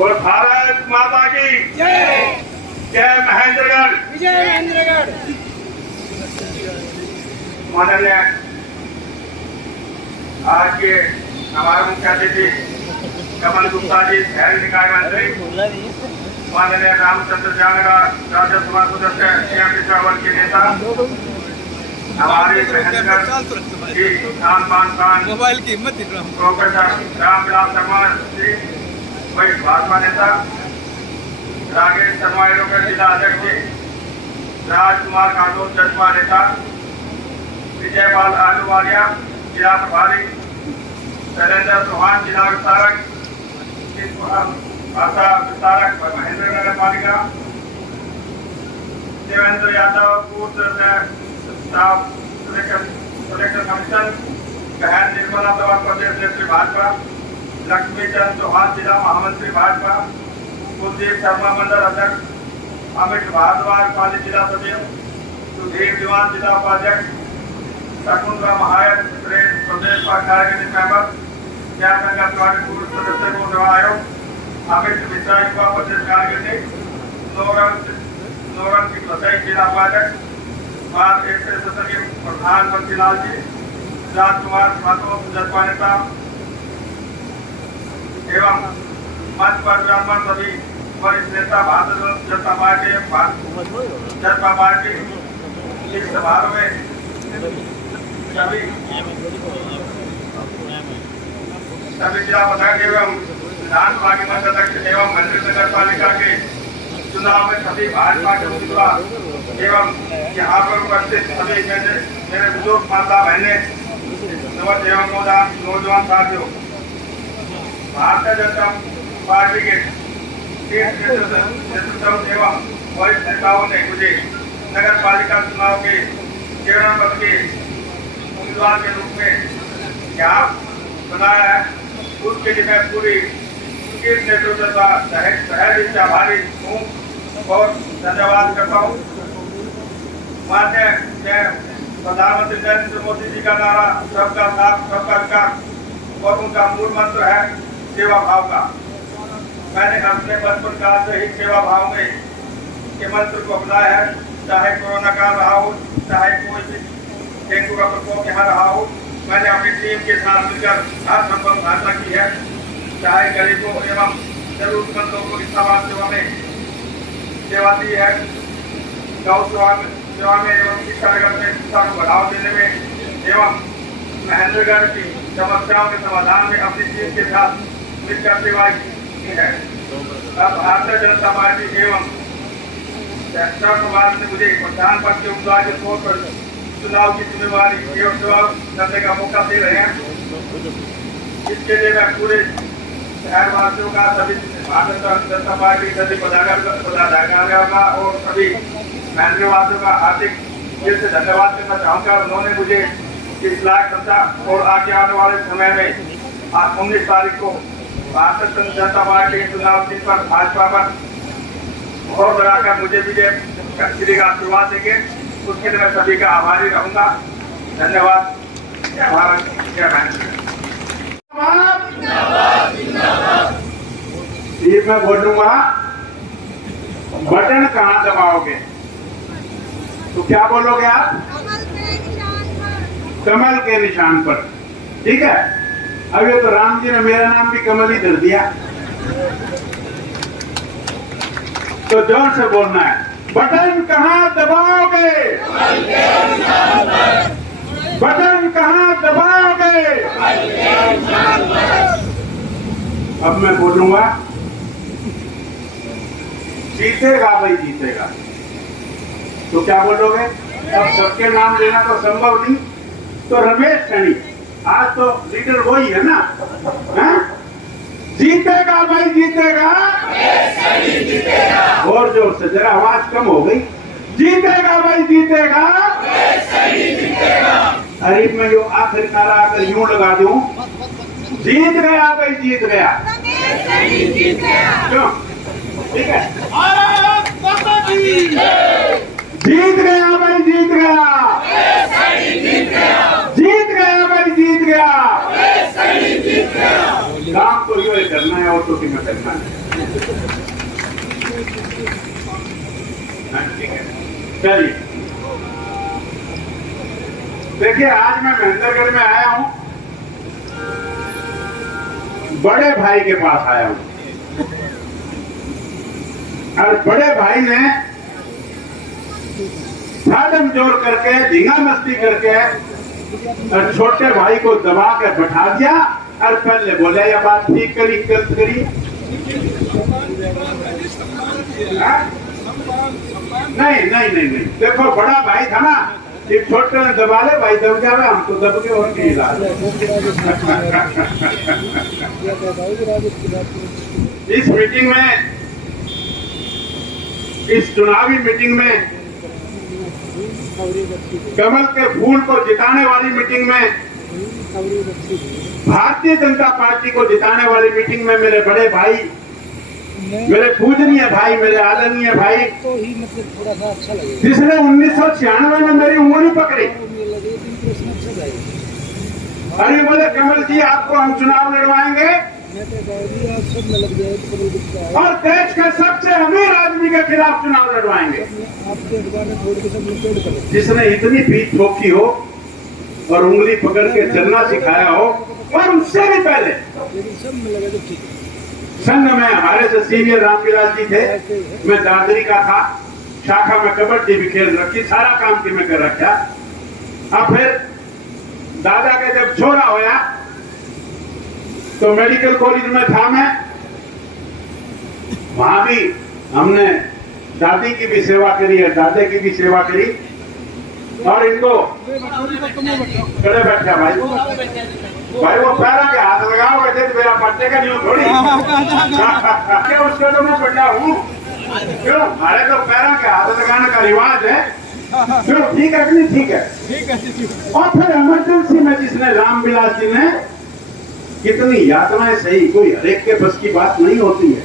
और भारत माता की जय। जय महेंद्रगढ़। विजय महेंद्रगढ़। माननीय आज के हमारे मुख्य अतिथि कमल गुप्ता जी, शहरी निकाय मंत्री, माननीय रामचंद्र जांगड़ा, राज्यसभा सदस्य, सीएम पिछड़ा के नेता, हमारे महेंद्रगढ़ की खान पान खान मोबाइल की हिम्मत प्रोफेसर रामविलास शर्मा जी, वही भाजपा नेता, राकेश शर्मा एडवोकेट जिला अध्यक्ष, राजकुमार कानून जजपा नेता, विजयपाल आलूवालिया जिला प्रभारी, शैलेंद्र चौहान जिला विस्तारक, भाषा विस्तारक महेंद्रगढ़ नगर पालिका, देवेंद्र यादव पूर्व स्टाफ सिलेक्शन कमीशन, बहन निर्मला तंवर प्रदेश नेत्री भाजपा, लक्ष्मी चंद चौहान जिला महामंत्री भाजपा, कुलदीप शर्मा मंडल अध्यक्ष, अमित भारद्वाज पाली जिला सचिव, सुधीर दीवान जिला उपाध्यक्ष, शकुंतला महायत प्रदेश कार्यकारिणी मेंबर, न्याय पूर्व सदस्य को सेवा आयोग, अमित मिश्रा युवा प्रदेश कार्यकारिणी, नौरंग सिंह रसई जिला उपाध्यक्ष, भारत एक्सप्रेस सदस्य प्रधानमंत्री लाल जी, राजकुमार ठाकुर जजपा नेता एवं मंच पर विराजमान सभी वरिष्ठ नेता भारतीय जनता पार्टी इस समारोह में सभी जिला प्रधान एवं विधानसभा के मंच अध्यक्ष एवं मंत्री नगर पालिका के चुनाव में सभी भाजपा के उम्मीदवार एवं यहाँ पर उपस्थित सभी मेरे बुजुर्ग माता बहने एवं नौजवान साथियों, भारतीय जनता पार्टी के नेतृत्व एवं वरिष्ठ नेताओं ने मुझे नगर पालिका चुनाव के चेयरमैन पद के उम्मीदवार के रूप में यहाँ बनाया है। उसके लिए मैं पूरी इस नेतृत्व का शहर से आभारी हूँ और धन्यवाद करता हूँ। माननीय प्रधानमंत्री नरेंद्र मोदी जी का नारा सबका साथ सबका विकास और उनका मूल मंत्र है सेवा भाव का। मैंने अपने बचपन काल से ही सेवा भाव में के मंत्र को अपनाया है। चाहे कोरोना काल रहा हो, चाहे कोई भी डेंगू का प्रकोप यहाँ रहा हो, मैंने अपनी टीम के साथ मिलकर हर संभव सहायता की है। चाहे गरीबों एवं जरूरतमंदों को समाज सेवा में सेवा दी है, गौ सेवा में एवं शिक्षा जगत में शिक्षा को बढ़ावा देने में एवं महेंद्रगढ़ की समस्याओं के समाधान में अपनी टीम के साथ मिलकर सेवा की है। अब भारतीय जनता पार्टी एवं समाज ने मुझे प्रधान पद के उम्मीदवार के तौर पर चुनाव की जिम्मेवारी एवं सेवा करने का मौका दे रहे हैं। इसके लिए मैं पूरे शहरवासियों का, सभी भारतीय जनता पार्टी सभी पदाधिकारियों का और सभी महेंद्रवासियों का हार्दिक दिल से धन्यवाद करना चाहूँगा। उन्होंने मुझे इस लायक समझा और आगे आने वाले समय में 19 तारीख को भारतीय जनता पार्टी चुनाव जीत पर भाजपा पर और लगाकर मुझे विजय का आशीर्वाद देंगे। उसके लिए मैं सभी का आभारी रहूंगा। धन्यवाद। जय भारत, जय महेंद्र। ये मैं बोलूंगा, बटन कहाँ दबाओगे तो क्या बोलोगे आप? कमल के निशान पर। ठीक है। अब ये तो राम जी ने मेरा नाम भी कमल ही धर दिया, तो जोर से बोलना है, बटन कहाँ दबाओगे? बटन कहाँ दबाओगे? अब मैं बोलूंगा, जीतेगा भाई जीतेगा। तो क्या बोलोगे? अब सबके नाम लेना तो संभव नहीं, तो रमेश सैनी आज तो लीडर वही है ना, है? जीतेगा भाई जीतेगा। और जोर से, जरा आवाज कम हो गई। जीतेगा भाई जीतेगा। अरे मैं जो आखिरी नारा आकर यूं लगा दूं, जीत गया भाई जीत गया। क्यों? ठीक है। जीत गया भाई जीत गया। जीत गया भाई जीत गया। काम तो ये करना है और तो कि मैं करना है। ठीक है, चलिए देखिए, आज मैं महेंद्रगढ़ में आया हूं, बड़े भाई के पास आया हूं, और बड़े भाई ने साधन जोड़ करके धींगा मस्ती करके और छोटे भाई को दबा के बैठा दिया और पहले बोले ये बात ठीक करी गलत करी। नहीं नहीं नहीं नहीं, देखो बड़ा भाई था ना, एक छोटे ने दबा ले, भाई दब जावे, हम तो दब के और नहीं ला। इस मीटिंग में, इस चुनावी मीटिंग में, कमल के फूल को जिताने वाली मीटिंग में, भारतीय जनता पार्टी को जिताने वाली मीटिंग में मेरे बड़े भाई, मेरे पूजनीय भाई, मेरे आदरणीय भाई, तो ही मतलब थोड़ा सा अच्छा लगेगा, जिसने 1996 में मेरी उंगली पकड़ी, अरे बोले कमल जी आपको हम चुनाव लड़वाएंगे और देश के सबसे अमीर आदमी के खिलाफ चुनाव लड़वाएंगे। जिसने इतनी पीठ ठोकी हो और उंगली पकड़ के चलना सिखाया हो, और उससे भी पहले संघ में हमारे से सीनियर रामविलास जी थे, मैं दादरी का था, शाखा में कबड्डी भी खेल रखी, सारा काम की मैं कर रखा। अब फिर दादा के जब छोरा होया तो मेडिकल कॉलेज में था मैं, वहां भी हमने दादी की भी सेवा करी है, दादे की भी सेवा करी, और इनको खड़े बैठा भाई, भाई वो पैरा के हाथ लगाओगे तो मेरा बच्चे का नहीं थोड़ी उसके तो मैं बड़ा हूँ, क्यों हमारे तो पैरा के हाथ लगाने का रिवाज है, क्यों ठीक है कि नहीं ठीक है। और फिर इमरजेंसी में जिसने रामविलास जी ने कितनी यातनाएं सही, कोई हरेक के बस की बात नहीं होती है,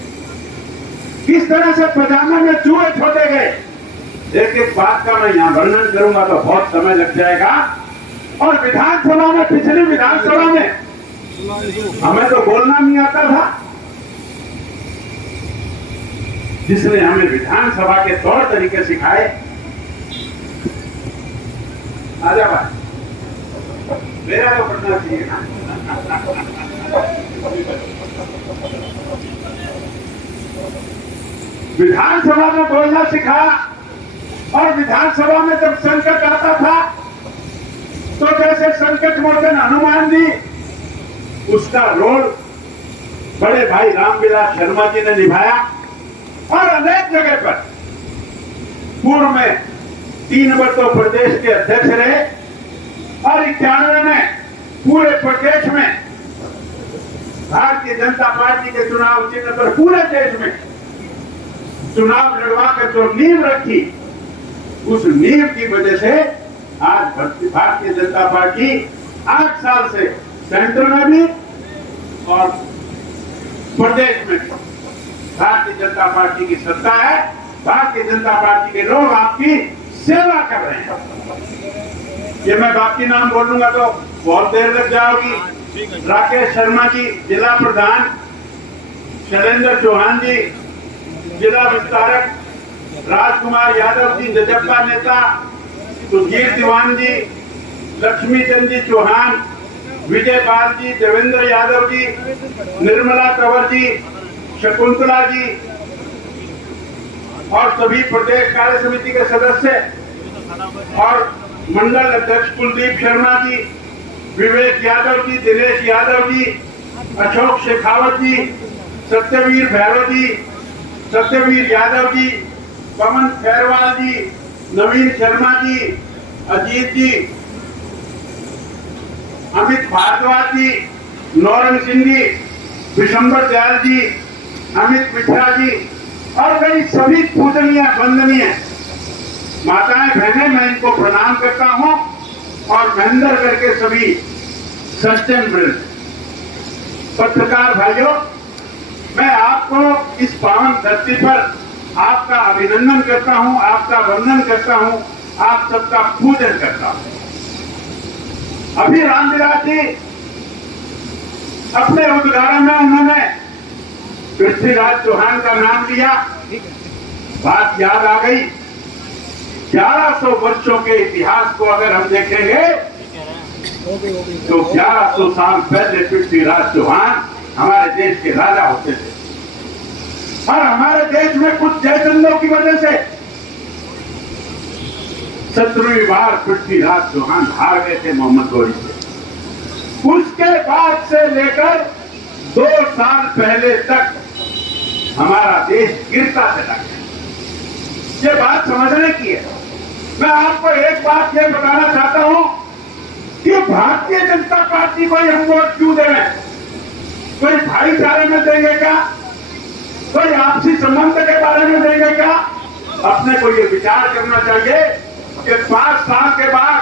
किस तरह से पजामे में चूहे छोड़े गए, एक एक बात का मैं यहाँ वर्णन करूंगा तो बहुत समय लग जाएगा। और विधानसभा में, पिछली विधानसभा में हमें तो बोलना नहीं आता था, जिसने हमें विधानसभा के तौर तरीके सिखाए। आजा भाई, मेरा तो पढ़ना चाहिए ना। विधानसभा में बोलना सिखाया, और विधानसभा में जब संकट आता था तो जैसे संकट मोचन हनुमान जी, उसका रोल बड़े भाई रामविलास शर्मा जी ने निभाया। और अनेक जगह पर पूर्व में 3 वर्ष तो प्रदेश के अध्यक्ष रहे, और 91 में पूरे प्रदेश में भारतीय जनता पार्टी के चुनाव चिन्ह पर पूरे देश में चुनाव लड़वा कर जो नींव रखी, उस नींव की वजह से आज भारतीय जनता पार्टी 8 साल से सेंटर में भी और प्रदेश में भारतीय जनता पार्टी की सत्ता है। भारतीय जनता पार्टी के लोग आपकी सेवा कर रहे हैं। ये मैं बाकी नाम बोलूंगा तो बहुत देर लग जाएगी। राकेश शर्मा जी जिला प्रधान, शैलेंद्र चौहान जी जिला विस्तारक, राजकुमार यादव जी जजप्पा नेता, सुधीर दीवान जी, लक्ष्मी चंद जी चौहान, विजय पाल जी, देवेंद्र यादव जी, निर्मला कंवर जी, शकुंतला जी, और सभी प्रदेश कार्य समिति के सदस्य और मंडल अध्यक्ष कुलदीप शर्मा जी, विवेक यादव जी, दिनेश यादव जी, अशोक शेखावत जी, सत्यवीर भैरव जी, सत्यवीर यादव जी, पवन खैरवाल जी, नवीन शर्मा जी, अजीत जी, अमित भारद्वाज जी, नौरंग सिंह जी, विशंबर दयाल जी, अमित मिश्रा जी, और कई सभी पूजनीय वंदनीय माताएं बहनें, मैं इनको प्रणाम करता हूं। और महेंद्रगढ़ के सभी सज्जन वृंद, पत्रकार भाइयों, मैं आपको इस पावन धरती पर आपका अभिनंदन करता हूं, आपका वंदन करता हूं, आप सबका पूजन करता हूं। अभी रामविलास जी अपने उद्गारों में उन्होंने पृथ्वीराज चौहान का नाम लिया। बात याद आ गई, 1100 वर्षों के इतिहास को अगर हम देखेंगे तो 1100 साल पहले पृथ्वीराज चौहान हमारे देश के राजा होते थे और हमारे देश में कुछ जयचंदों की वजह से 17वीं बार पृथ्वीराज चौहान हार गए थे मोहम्मद गौरी से। उसके बाद से लेकर 2 साल पहले तक हमारा देश गिरता चला गया। ये बात समझने की है। मैं आपको एक बात ये बताना चाहता हूं कि भारतीय जनता पार्टी को हम वोट क्यों दे रहे हैं? कोई भाईचारे में देंगे क्या? कोई आपसी संबंध के बारे में देंगे क्या? अपने को ये विचार करना चाहिए कि 5 साल के बाद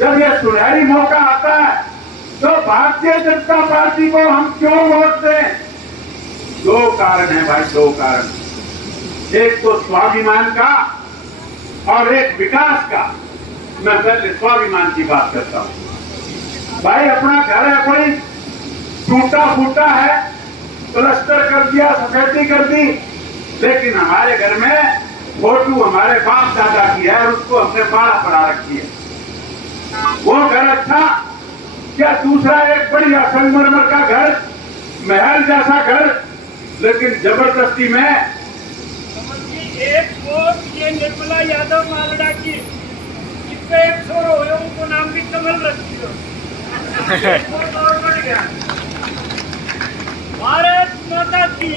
जब ये सुनहरी मौका आता है तो भारतीय जनता पार्टी को हम क्यों वोट दें? 2 कारण है भाई, 2 कारण। एक तो स्वाभिमान का और एक विकास का। मैं पहले स्वाभिमान की बात करता हूं। भाई अपना घर है, कोई टूटा फूटा है, प्लास्टर कर दिया, सफेदी कर दी, लेकिन हमारे घर में फोटो हमारे बाप दादा की है और उसको हमने पाला पड़ा रखी है। वो घर अच्छा क्या दूसरा एक बढ़िया संगमरमर का घर, महल जैसा घर, लेकिन जबरदस्ती में एक वोट ये निर्मला यादव मालड़ा की, इसपे एक छोरो हो उनको नाम भी कमल रख दियो। एक वोट और बढ़ गया। भारत माता की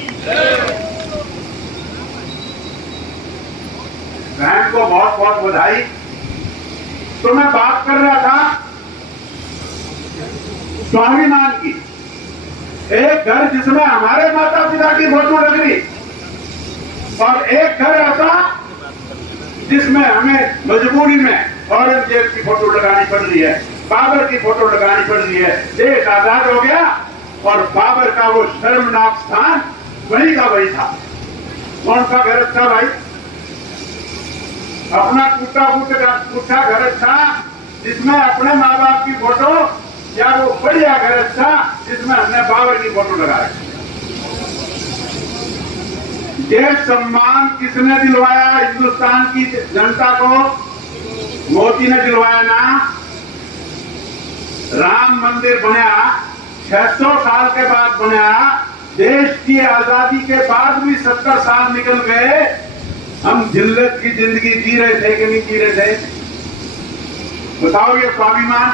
बहन को बहुत बहुत बधाई। तो मैं बात कर रहा था स्वाभिमान की। एक घर जिसमें हमारे माता पिता की फोटो लग रही और एक घर ऐसा जिसमें हमें मजबूरी में औरंगजेब की फोटो लगानी पड़ रही है, बाबर की फोटो लगानी पड़ रही है। देश आजाद हो गया और बाबर का वो शर्मनाक स्थान वही का वही था। कौन सा घर अच्छा भाई? अपना टूटा घर अच्छा जिसमें अपने माँ बाप की फोटो, या वो बढ़िया घर अच्छा जिसमें हमने बाबर की फोटो लगा रखी? देश सम्मान किसने दिलवाया हिंदुस्तान की जनता को? मोदी ने दिलवाया ना। राम मंदिर बनया, 600 साल के बाद बनया। देश की आजादी के बाद भी 70 साल निकल गए, हम जिल्लत की जिंदगी जी रहे थे कि नहीं जी रहे थे? बताओ ये स्वाभिमान।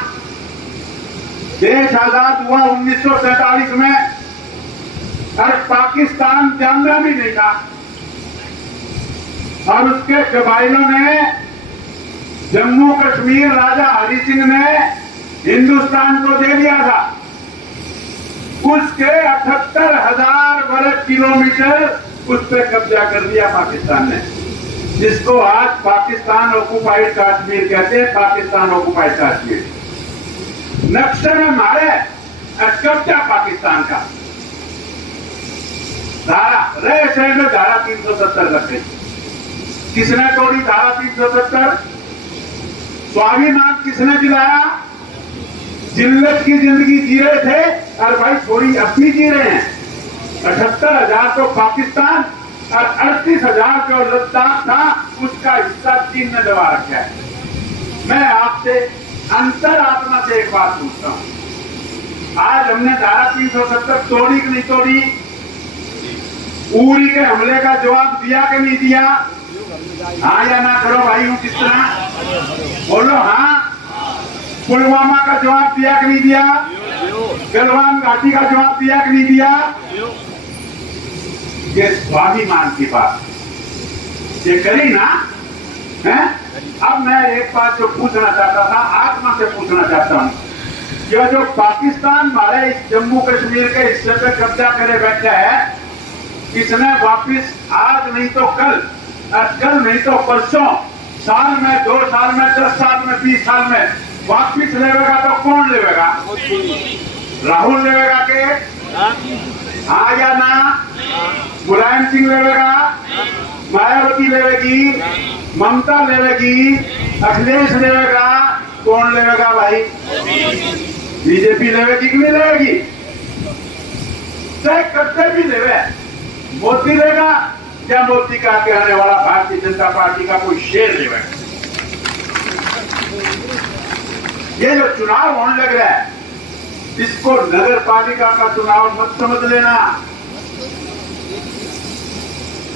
देश आजाद हुआ 1947 में और पाकिस्तान जानना भी नहीं था और उसके कबाइलों ने, जम्मू कश्मीर राजा हरि सिंह ने हिंदुस्तान को दे दिया था। उसके 78,000 वर्ग किलोमीटर उस पर कब्जा कर दिया पाकिस्तान ने, जिसको आज पाकिस्तान ऑक्युपाइड कश्मीर कहते हैं। पाकिस्तान ऑक्युपाइड कश्मीर नक्शे में मारे, कब्जा पाकिस्तान का। धारा रहे में धारा 370 रखे। किसने तोड़ी धारा 370? स्वाभिमान किसने दिलाया? जिल्लत की जिंदगी जी रहे थे और भाई थोड़ी अब भी जी रहे हैं। 78,000 तो पाकिस्तान और 38,000 जो लद्दाख था उसका हिस्सा चीन ने दबा रखा है। मैं आपसे अंतरात्मा से एक बात पूछता हूं, आज हमने धारा 370 तोड़ी कि नहीं तोड़ी? उरी के हमले का जवाब दिया कि नहीं दिया? हाँ या ना करो भाई, हूं किस तरह बोलो। हाँ, पुलवामा का जवाब दिया कि नहीं दिया? गलवान घाटी का जवाब दिया कि नहीं दिया? ये स्वाभिमान की बात ये करी ना है। अब मैं एक बात जो पूछना चाहता था, आत्मा से पूछना चाहता हूं, यह जो पाकिस्तान हमारे इस जम्मू कश्मीर के हिस्से पे कब्जा करे बैठा है, इसने वापिस आज नहीं तो कल और कल नहीं तो परसों, साल में, 2 साल में, 10 साल में, 20 साल में वापिस लेवेगा तो कौन लेवेगा? राहुल लेवेगा के? हाँ या ना? मुलायम सिंह लेवेगा, मायावती लेवेगी, ममता लेवेगी, अखिलेश लेवेगा, कौन लेवेगा भाई? बीजेपी लेवेगी कि नहीं लेवेगी? चाहे कट्टे भी देवे, मोदी देगा या मोदी का कहने वाला भारतीय जनता पार्टी का कोई शेर देवे। ये जो चुनाव होने लग रहा है, इसको नगर पालिका का चुनाव मत समझ लेना।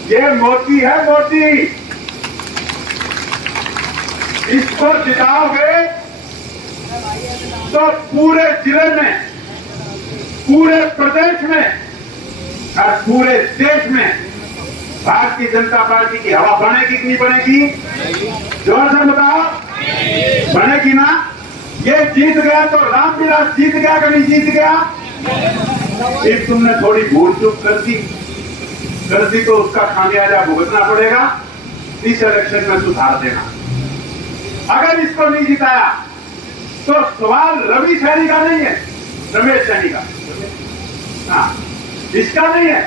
ये मोदी है, मोदी। इसको जिताओगे तो पूरे जिले में, पूरे प्रदेश में और पूरे देश में भारतीय जनता पार्टी की हवा बनेगी कि नहीं बनेगी? जोर से बताओ, बनेगी ना? ये जीत गया तो रामविलास जीत गया कि नहीं जीत गया? एक तुमने थोड़ी भूल चूक कर दी तो उसका खामियाजा भुगतना पड़ेगा। इस इलेक्शन में सुधार देना। अगर इसको नहीं जिताया तो सवाल रवि सैनी का नहीं है, रमेश सैनी का, हाँ, इसका नहीं है।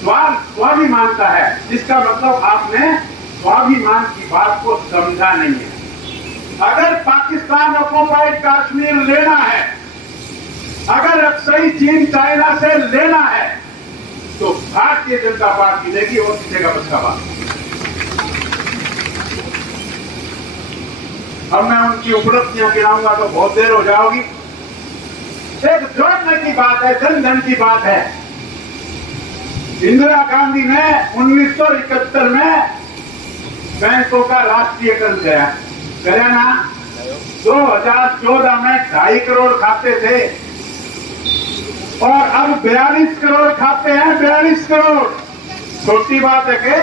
सवाल स्वाभिमान का है। इसका मतलब आपने स्वाभिमान की बात को समझा नहीं है। अगर पाकिस्तान ऑक्युपाइड कश्मीर लेना है, अगर अक्सई चीन चाइना से लेना है, तो भारतीय जनता पार्टी देगी और किसी का बस का बात। अब मैं उनकी उपलब्धियां गिनाऊंगा तो बहुत देर हो जाओगी। एक जोड़ने की बात है, जन धन की बात है। इंदिरा गांधी ने 1971 में बैंकों का राष्ट्रीयकरण कराया ना। 2014 में 2.5 करोड़ खाते थे और अब 42 करोड़ खाते हैं। 42 करोड़ छोटी बात है कि?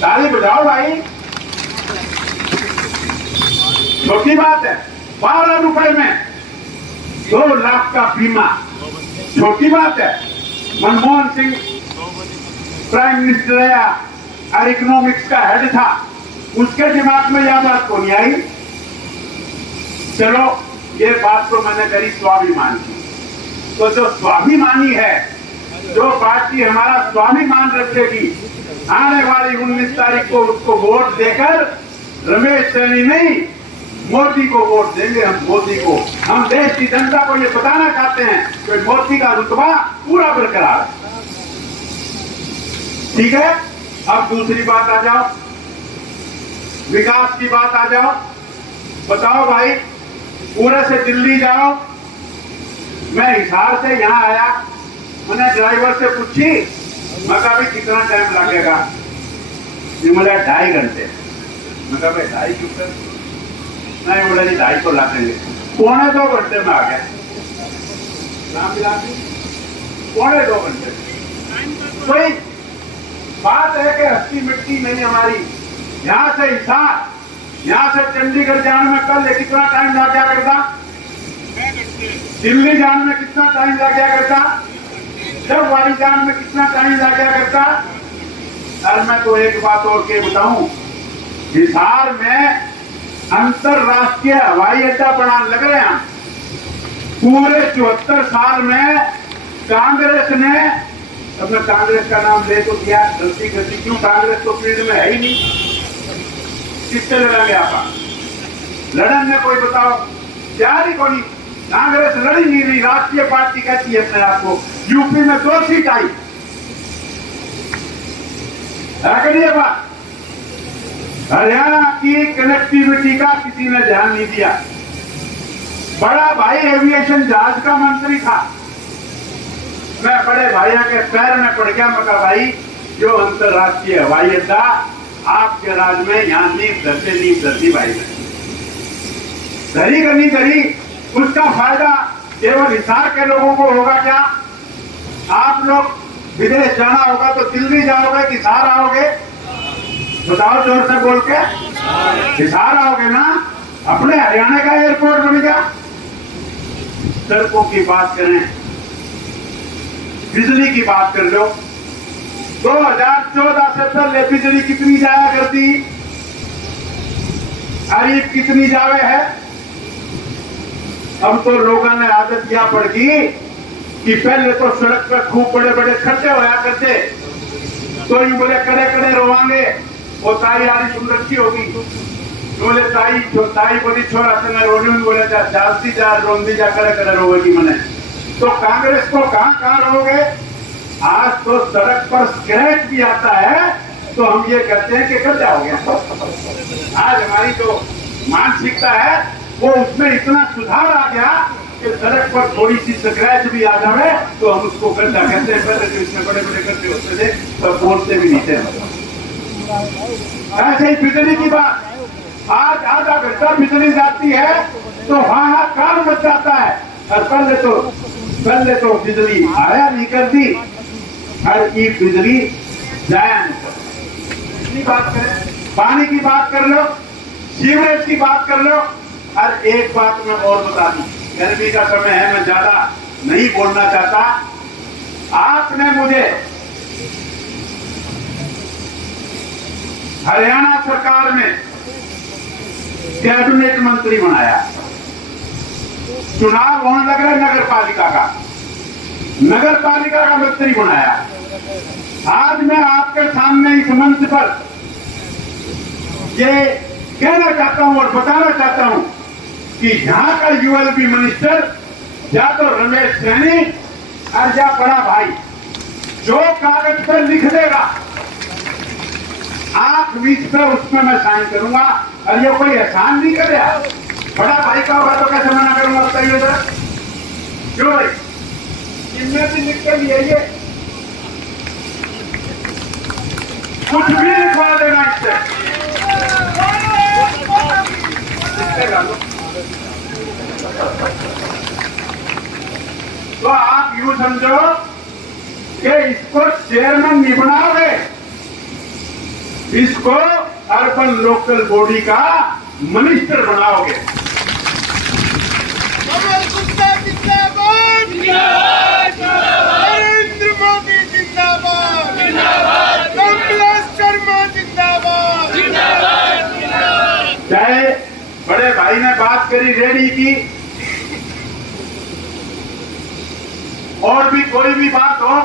ताली बजाओ भाई, छोटी बात है। 12 रुपए में 2 लाख का बीमा, छोटी बात है। मनमोहन सिंह प्राइम मिनिस्टर या और इकोनॉमिक्स का हेड था, उसके दिमाग में यह बात को नहीं आई। चलो, ये बात तो मैंने करी स्वाभिमान की। तो जो स्वाभिमानी है, जो पार्टी हमारा स्वाभिमान रखेगी, आने वाली 19 तारीख को उसको वोट देकर रमेश सैनी नहीं, मोदी को वोट देंगे। हम मोदी को, हम देश की जनता को ये बताना चाहते हैं कि मोदी का रुतबा पूरा बरकरार है। ठीक है, अब दूसरी बात आ जाओ, विकास की बात आ जाओ। बताओ भाई, पूरे से दिल्ली जाओ। मैं हिसार से यहाँ आया, मैंने ड्राइवर से पूछी, मैं कहा भाई कितना टाइम लगेगा? ये बोला 2.5 घंटे। मैं कहा भाई 2.5 क्यों कर? नहीं, बोला जी 2.5 तो लगेंगे। 1.25 घंटे में आ गया। पौने 2 घंटे। कोई बात है कि हस्ती मिट्टी नहीं हमारी। यहाँ से हिसार, यहाँ से चंडीगढ़ जाने में कल कितना टाइम लग गया करता? दिल्ली जाने में कितना टाइम लग गया करता? जब वाली जाने में कितना टाइम लग गया करता? और मैं तो एक बात और के बताऊं, हिसार में अंतरराष्ट्रीय हवाई अड्डा बनाने लग रहे हैं। पूरे 74 साल में कांग्रेस ने, अब मैं कांग्रेस का नाम ले तो दिया, गलती क्यों? कांग्रेस तो फील्ड में है ही नहीं। किससे लड़ेंगे आप? लड़न में कोई बताओ, तैयार ही कोई। कांग्रेस लड़ी नहीं रही, राष्ट्रीय पार्टी कहती है अपने आप को। यूपी में 2 सीट आई, है बात। हरियाणा की कनेक्टिविटी का किसी ने ध्यान नहीं दिया। बड़ा भाई एविएशन जहाज का मंत्री था, मैं बड़े भाइयों के पैर में पड़ गया। मैं कहा भाई, जो अंतरराष्ट्रीय हवाई अड्डा आपके राज में, यहाँ नींव धरती भाई ने धरी करनी करी, उसका फायदा केवल हिसार के लोगों को होगा क्या? आप लोग विदेश जाना होगा तो दिल्ली जाओगे कि हिसार आओगे? बताओ जोर से बोल के। हिसार आओगे ना? अपने हरियाणा का एयरपोर्ट बनेगा। सड़कों की बात करें, बिजली की बात कर लो। 2014 से पहले बिजली कितनी जाया करती? अरीब कितनी जावे है? अब तो लोगों ने आदत यह पड़ गई कि पहले तो सड़क पर खूब बड़े बड़े खड्डे होया करते, तो यूं बोले कड़े कड़े रोवांगे। वो ताई आरी सुन रखी होगी, बोले ताई बोली छोरा से रोनी, बोले जाती जा रोंदी जा कड़े कड़े रोवेगी। मैंने तो कांग्रेस को कहां रहोगे? आज तो सड़क पर स्क्रैच भी आता है तो हम ये कहते हैं कि गड्ढा हो गया। आज हमारी जो मानसिकता है वो उसमें इतना सुधार आ गया कि सड़क पर थोड़ी सी स्क्रैच भी आ जाए तो हम उसको गड्ढा कहते हैं। पहले तो इसमें बड़े बड़े गड्ढे होते थे तो बोलते भी नहीं थे। ऐसे ही बिजली की बात, आज आधा घंटा बिजली जाती है तो हाहाकार मच जाता है। और पहले तो बिजली आया नहीं करती, हर की बिजली जाया नहीं करती। बात करें, पानी की बात कर लो, सीवरेज की बात कर लो। हर एक बात में और बता दूं, गर्मी का समय है, मैं ज्यादा नहीं बोलना चाहता। आपने मुझे हरियाणा सरकार में कैबिनेट मंत्री बनाया, चुनाव होने लग रहा है नगर पालिका का मंत्री बनाया। आज मैं आपके सामने इस मंच पर ये कहना चाहता हूं और बताना चाहता हूं कि यहां का यूएलबी मिनिस्टर या तो रमेश सैनी और या बड़ा भाई जो कागज पर लिख देगा आंख बीच पे उसमें मैं साइन करूंगा। और ये कोई एहसान नहीं कर रहा। बड़ा भाई का होगा तो कैसे मना करूंगा बताइए जरा, क्यों भाई? इनमें भी लिख कर लिए ये कुछ भी लिखवा देना इससे। तो आप यूं समझो कि इसको चेयरमैन नहीं बनाओगे, इसको अर्बन लोकल बॉडी का मिनिस्टर बनाओगे। नरेंद्र मोदी जिंदाबाद, कमलेश शर्मा जिंदाबाद। चाहे बड़े भाई ने बात करी रेडी की, और भी कोई भी बात हो,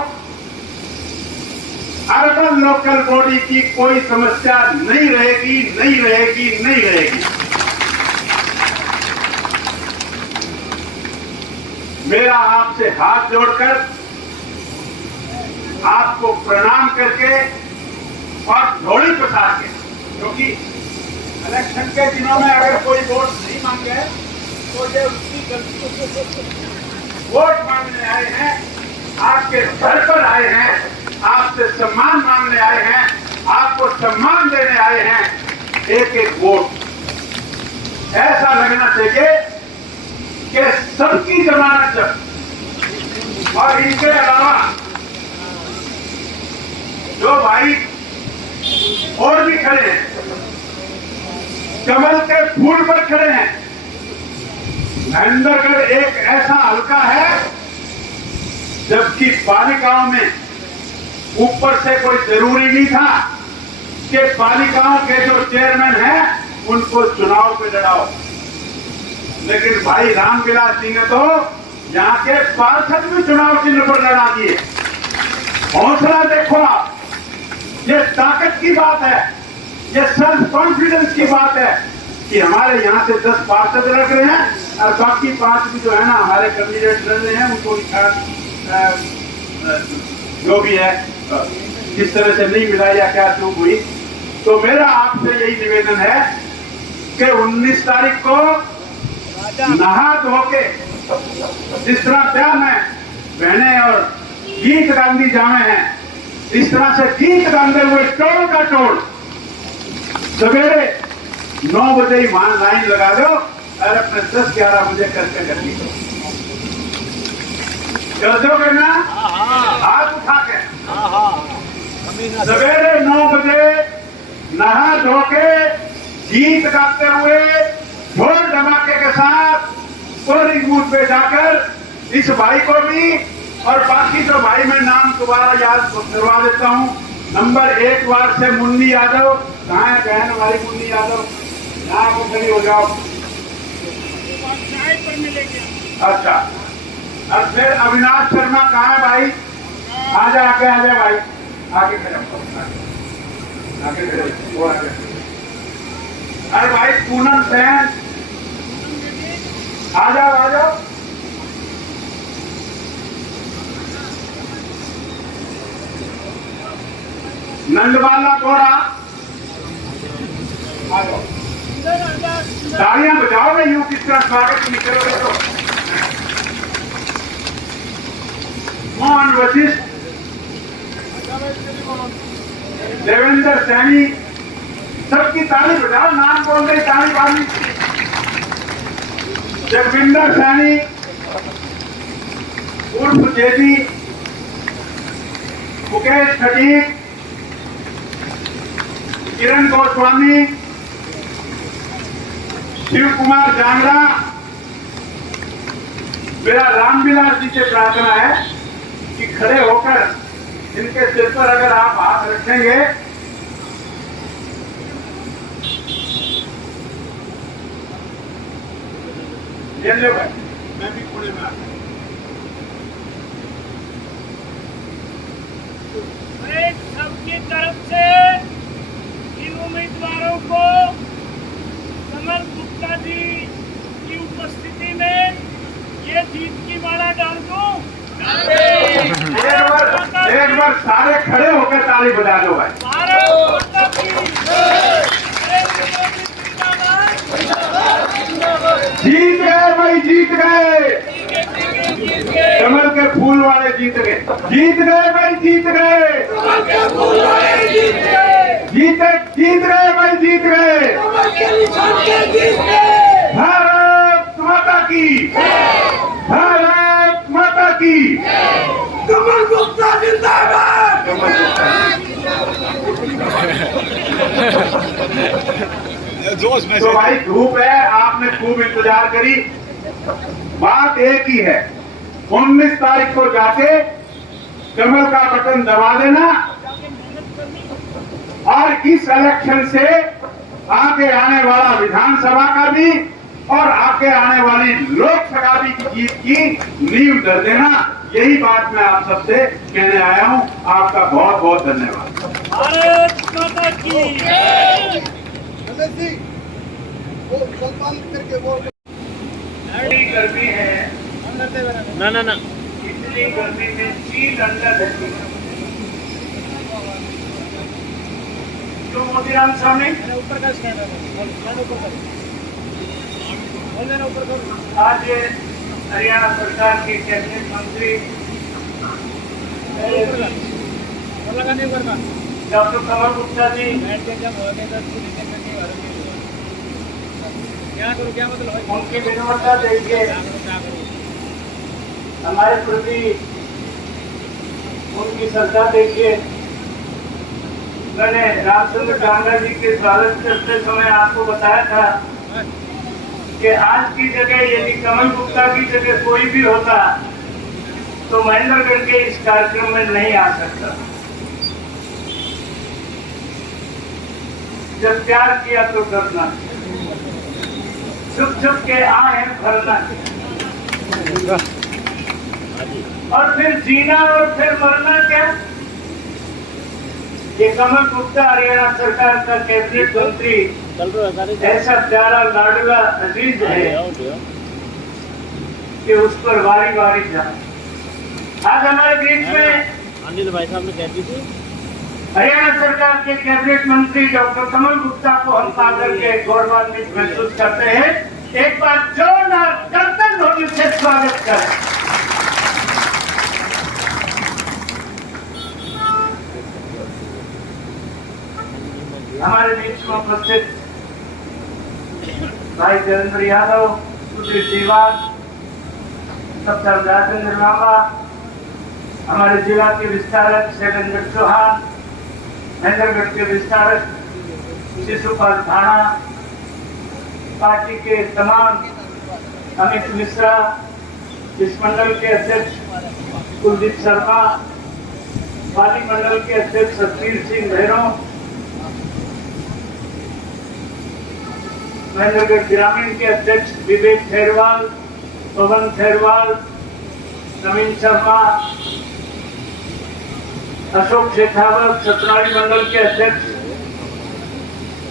अर्बन लोकल बॉडी की कोई समस्या नहीं रहेगी। मेरा आपसे हाथ जोड़कर आपको प्रणाम करके और झोली पसार के, क्योंकि इलेक्शन के दिनों में अगर कोई वोट नहीं मांगे तो ये उसकी गलती। वोट मांगने आए हैं, आपके घर पर आए हैं, आपसे सम्मान मांगने आए हैं, आपको सम्मान देने आए हैं। एक एक वोट ऐसा लगना चाहिए कि सबकी जमानत। और इनके अलावा जो भाई और भी खड़े हैं, कमल के फूल पर खड़े हैं। महेंद्रगढ़ एक ऐसा हल्का है जबकि पालिकाओं में ऊपर से कोई जरूरी नहीं था कि पालिकाओं के जो चेयरमैन हैं उनको चुनाव पे लड़ाओ, लेकिन भाई रामविलास जी ने तो यहाँ के पार्षद भी चुनाव चिन्ह पर लड़ा दिए। हौसला देखो आप, ये ताकत की बात है, ये सेल्फ कॉन्फिडेंस की बात है कि हमारे यहाँ से 10 पार्षद लड़ रहे हैं और बाकी 5 भी जो है ना हमारे कैंडिडेट लड़ रहे हैं, उनको जो भी है किस तरह से नहीं मिला या क्या चूक हुई। तो मेरा आपसे यही निवेदन है कि 19 तारीख को नहा धो के, जिस तरह ब्याह में बहने और गीत गांधी जामे हैं, इस तरह से गीत गांधे हुए टोल का टोल सवेरे 9 बजे ही वहां लाइन लगा दो और अपने 10-11 बजे करके कर ली चल दोगे ना, हाथ उठा के सवेरे 9 बजे नहा धो के गीत गाते हुए ढोल धमाके के साथ पोलिंग बूथ पे जाकर इस भाई को भी और बाकी जो भाई मैं नाम दोबारा याद करवा देता हूँ। नंबर 1 वार्ड से मुन्नी यादव, कहाँ है बहन हमारी मुन्नी यादव? यहाँ को खड़ी हो जाओ। अच्छा, और फिर अविनाश शर्मा कहाँ है भाई? आजा आके आजा भाई, आगे खड़े आगे खड़े वो आगे। अरे भाई पूनम सेन आ जाओ आ जाओ। नंदबाला गौड़ा, तालियां बजाओगे यूं किस तरह स्वागत नहीं करोगे तो। मोहन वशिष्ठ, देवेंद्र सैनी, सबकी ताली बजाओ, नाम बोल रही ताली बाजी। जगविंदर सैनी उर्फ जेदी, मुकेश खटीक, किरण गोस्वामी, शिव कुमार जांगड़ा। मेरा रामविलास जी से प्रार्थना है कि खड़े होकर इनके सिर पर अगर आप हाथ रखेंगे ये लो भाई, मैं भी पुणे में आता सबकी तरफ से इन उम्मीदवारों को कमल गुप्ता जी की उपस्थिति में ये जीत की माला डाल दूं। एक बार सारे खड़े होकर ताली बजा दो भाई। जीत गए भाई, जीत गए। कमल के फूल वाले जीत गए, जीत गए भाई, जीत गए। जीत गए भाई, जीत गए। भारत माता की, भारत माता की। कमल गुप्ता जिंदाबाद। तो भाई धूप है, आपने खूब इंतजार करी। बात एक ही है, 19 तारीख को जाके कमल का बटन दबा देना और इस इलेक्शन से आगे आने वाला विधानसभा का भी और आगे आने वाली लोकसभा की जीत की नींव धर देना। यही बात मैं आप सबसे कहने आया हूं। आपका बहुत बहुत धन्यवाद। भारत माता की। गर्मी है ना इतनी गर्मी में चीज अंदर रहती है। जो मोतीराम सामने ऊपर का स्टैंड आज हरियाणा सरकार के कैबिनेट मंत्री डॉक्टर कमल गुप्ता जी क्या मतलब उनकी विनम्रता देखिए, हमारे प्रति उनकी श्रद्धा देखिए। मैंने रामचंद्र कांगड़ा जी के स्वागत करते समय आपको बताया था कि आज की जगह यदि कमल गुप्ता की जगह कोई भी होता तो महेंद्रगढ़ के इस कार्यक्रम में नहीं आ सकता। जब प्यार किया तो डरना, छुप छुप के आए भरना, और फिर जीना और फिर मरना क्या। ये कमल गुप्ता हरियाणा सरकार का कैबिनेट मंत्री ऐसा प्यारा लाडला अजीज है कि उस पर वारी वारी जा। आज हमारे बीच में अनिल भाई साहब ने कह दी थी हरियाणा सरकार के कैबिनेट मंत्री डॉक्टर कमल गुप्ता को हम पाकर के गौरवान्वित महसूस करते हैं। एक बार जोरदार कर्तन ध्वनि से स्वागत करें। हमारे बीच में उपस्थित भाई जयेंद्र यादव, सुधीर देवास, सप्तम राजेंद्र लांबा, हमारे जिला के विस्तारक शैलेंद्र चौहान, महेंद्रगढ़ के विस्तारक शिशुपाल थाना, पार्टी के तमाम अमित मिश्रा, इस मंडल के अध्यक्ष कुलदीप शर्मा, पाली मंडल के अध्यक्ष सतवीर सिंह भैरव, महेंद्रगढ़ ग्रामीण के अध्यक्ष विवेक खैरवाल, पवन खैरवाल, नवीन शर्मा, अशोक शेखावत, सतनाड़ी मंडल के अध्यक्ष,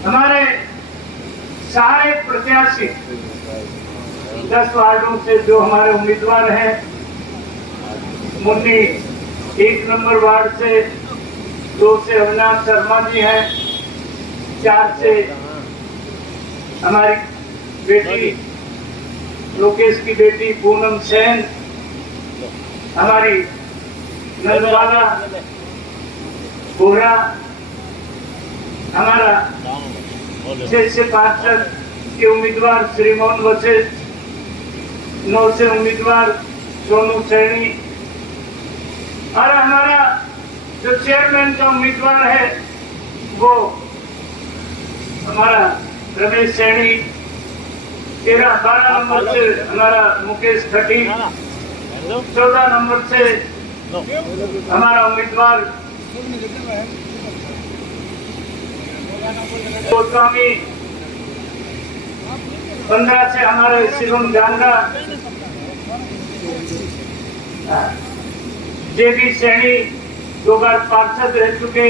हमारे सारे प्रत्याशी 10 वार्डों से जो हमारे उम्मीदवार हैं, मुन्नी 1 नंबर वार्ड से 2 से अविनाश शर्मा जी हैं, 4 से हमारी बेटी लोकेश की बेटी पूनम सेन, हमारी नलवाला बोरा, हमारा 6 से पार्षद के उम्मीदवार श्री मोहन वशिष्ठ, 9 से उम्मीदवार सोनू सैनी, और हमारा जो चेयरमैन का उम्मीदवार है वो हमारा रमेश सैनी, 13-12 नंबर से हमारा मुकेश खटी, 14 नंबर से हमारा उम्मीदवार गोस्वामी, 15 से हमारे शिवम जांगा, जेबी सैनी 2 बार पार्षद रह चुके।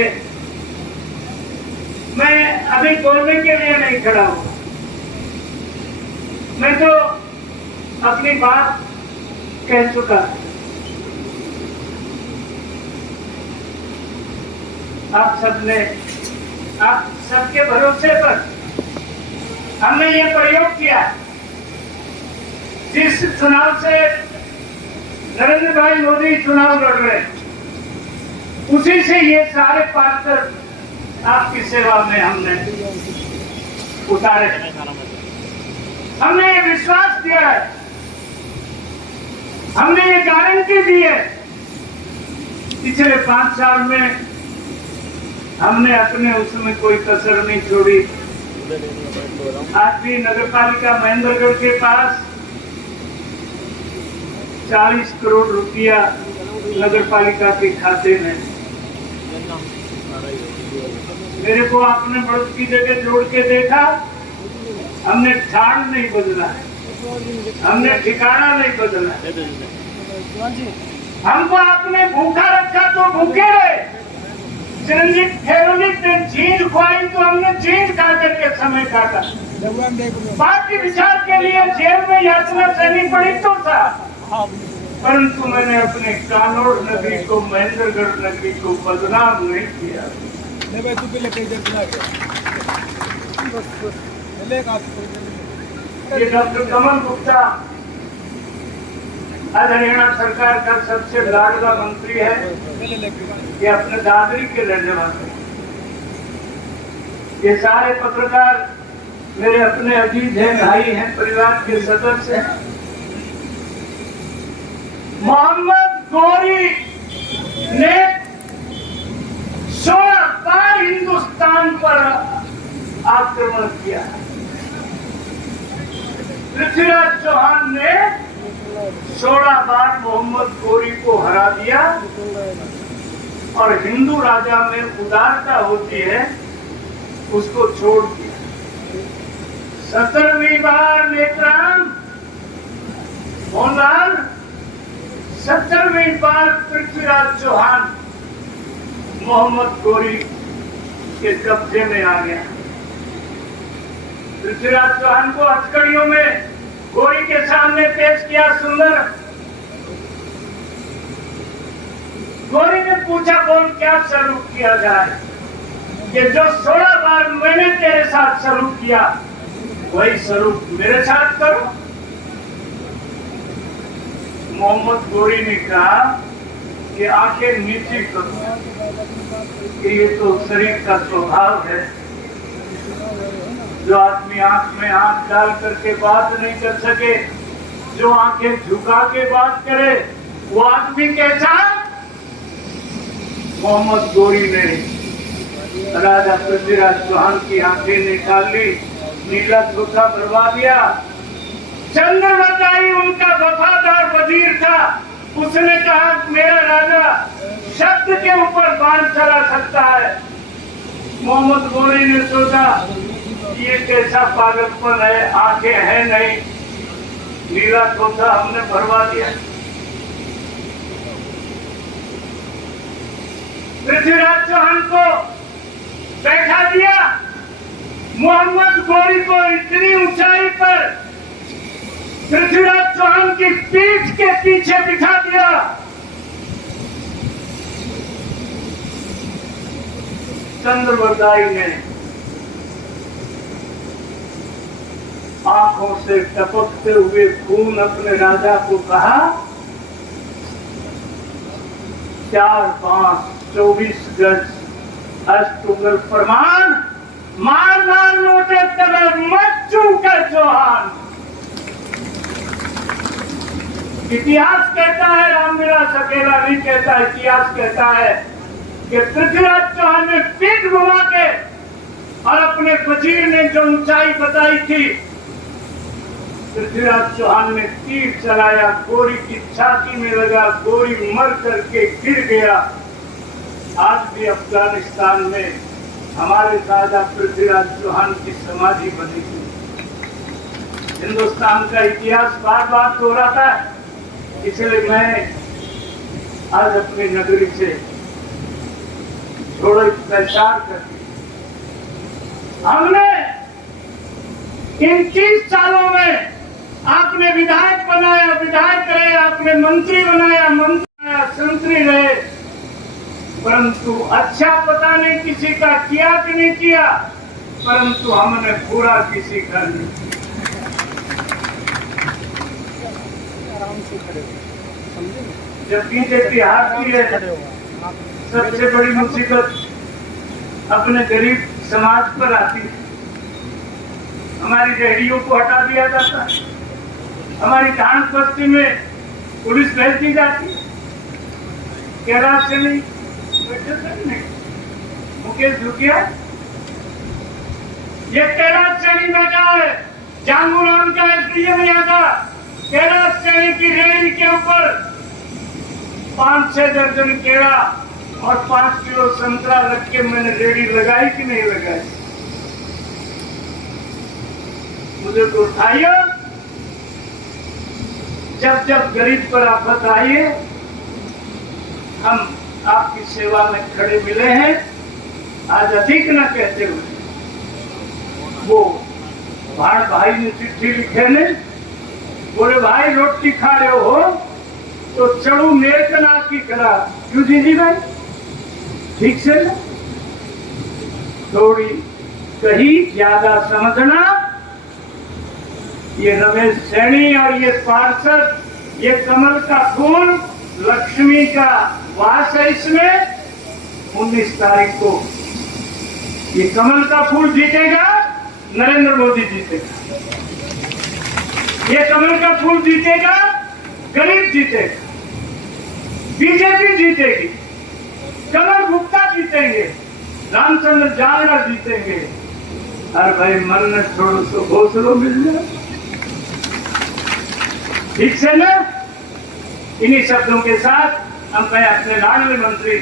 मैं अभी बोलने के लिए नहीं खड़ा हूँ, मैं तो अपनी बात कह चुका। आप सबके भरोसे पर हमने ये प्रयोग किया। जिस चुनाव से नरेंद्र भाई मोदी चुनाव लड़ रहे, उसी से ये सारे पार्षद आपकी सेवा में हमने उतारे। हमने ये विश्वास दिया है, हमने ये गारंटी दी है। पिछले 5 साल में हमने अपने उसमें कोई कसर नहीं छोड़ी। आज भी नगर पालिका महेंद्रगढ़ के पास 40 करोड़ रुपया नगर पालिका के खाते में। मेरे को आपने बढ़त की जगह जोड़ के देखा, हमने ठाण नहीं बदला है, हमने ठिकाना नहीं बदला। हमको आपने भूखा रखा तो भूखे रहे। चिरंजीव फेरोलिक ने चीज खुआई तो हमने चीज खा करके समय काटा। पार्टी विचार के लिए जेल में यातना सहनी पड़ी तो था, परंतु मैंने अपने कानोड़ नगरी को, महेंद्रगढ़ नगरी को बदनाम नहीं किया। ये डॉक्टर कमल गुप्ता आज हरियाणा सरकार का सबसे लाडला मंत्री है। ये अपने दादरी के रहने वाले। ये सारे पत्रकार मेरे अपने अजीज हैं, भाई हैं, परिवार के सदस्य हैं। मोहम्मद गौरी ने 16 बार हिंदुस्तान पर आक्रमण किया। पृथ्वीराज चौहान ने 16 बार मोहम्मद गौरी को हरा दिया। और हिंदू राजा में उदारता होती है, उसको छोड़ दिया। 17वीं बार नेत्राम मोहनलाल, 17वीं बार पृथ्वीराज चौहान मोहम्मद गौरी के कब्जे में आ गया। पृथ्वीराज चौहान को हथकड़ियों में गौरी के सामने पेश किया। सुंदर गौरी ने पूछा, बोल क्या सलूक किया जाए? कि जो 16 बार मैंने तेरे साथ सलूक किया, वही सलूक मेरे साथ करो। मोहम्मद गौरी ने कहा कि आंखें नीची करो, कि ये तो शरीर का स्वभाव है। जो आदमी आंख में आंख डाल करके बात नहीं कर सके, जो आंखें झुका के बात करे, वो आदमी कैसा? मोहम्मद गौरी ने राजा पृथ्वीराज चौहान की आंखें निकाल ली, नीला धोखा करवा दिया। चंद्रवताई उनका वफादार वजीर था, उसने कहा मेरा राजा शब्द के ऊपर बाण चला सकता है। मोहम्मद गौरी ने सोचा ये कैसा पागलपन है, आंखें हैं नहीं, नीला धोखा हमने भरवा दिया। पृथ्वीराज चौहान को बैठा दिया। मोहम्मद गौरी को इतनी ऊंचाई पर पृथ्वीराज चौहान की पीठ के पीछे बिठा दिया। चंद्रवरदाई ने आंखों से टपकते हुए खून अपने राजा को कहा, 4-5-24 गज अष्टुगल प्रमाण, मार मार लौटे तबे मत चूके चौहान। इतिहास कहता है, रामविलास अकेला नहीं कहता, इतिहास कहता है कि पृथ्वीराज चौहान ने पीठ घुमा के और अपने वजीर ने जो ऊंचाई बताई थी, पृथ्वीराज चौहान ने तीर चलाया, गोरी की छाती में लगा, गोरी मर करके गिर गया। आज भी अफगानिस्तान में हमारे राजा पृथ्वीराज चौहान की समाधि बनी थी। हिंदुस्तान का इतिहास बार बार दोहराता है, इसलिए मैं आज अपनी नगरी से थोड़ा प्रचार करती। हमने इन 30 सालों में आपने विधायक बनाया, विधायक रहे, आपने मंत्री बनाया, मंत्री बनाया, संतरी रहे, परंतु अच्छा पता नहीं किसी का किया कि नहीं किया, परंतु हमने पूरा किसी का नहीं किया। जब बीजेपी हारती है, सबसे बड़ी मुसीबत अपने गरीब समाज पर आती है। हमारी रेहड़ियों को हटा दिया जाता है, हमारी ढांड बस्ती में पुलिस भेज दी जाती है। कैलाश से नहीं, मुकेश धुकिया, ये कैलाश सैनी बैठा है, जांगूराम का एसडीएम यहाँ था। कैलाश सैनी की रेहड़ी के ऊपर 5-6 दर्जन केला और 5 किलो संतरा रख के मैंने रेहड़ी लगाई कि नहीं लगाई? मुझे तो उठाइए। जब जब गरीब पर आफत आई है, हम आपकी सेवा में खड़े मिले हैं। आज अधिक न कहते हुए वो भाड़ भाई ने चिट्ठी लिखे ने, बोले भाई रोटी खा रहे हो तो चढ़ू मेरे कना की करा। क्यों जी भाई, ठीक से ना, थोड़ी कही ज्यादा समझना। ये रमेश सैनी और ये पार्षद, ये कमल का फूल, लक्ष्मी का वास है इसमें। 19 तारीख को ये कमल का फूल जीतेगा, नरेंद्र मोदी जीतेगा। ये कमल का फूल जीतेगा, गरीब जीतेगा, बीजेपी जीतेगी, कमल गुप्ता जीतेंगे, रामचंद्र जांगड़ा जीतेंगे। अरे भाई मन में थोड़ा सा हौसला मिल जाए, ठीक से ना। इन्हीं शब्दों के साथ मैं अपने लाडले मंत्री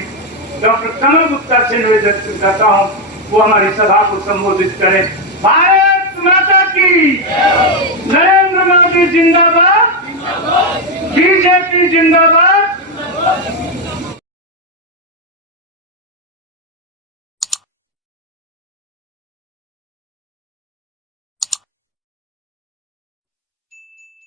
डॉक्टर कमल गुप्ता से निवेदन करता हूँ, वो हमारी सभा को संबोधित करें। भारत माता की, नरेंद्र मोदी जिंदाबाद, बीजेपी जिंदाबाद,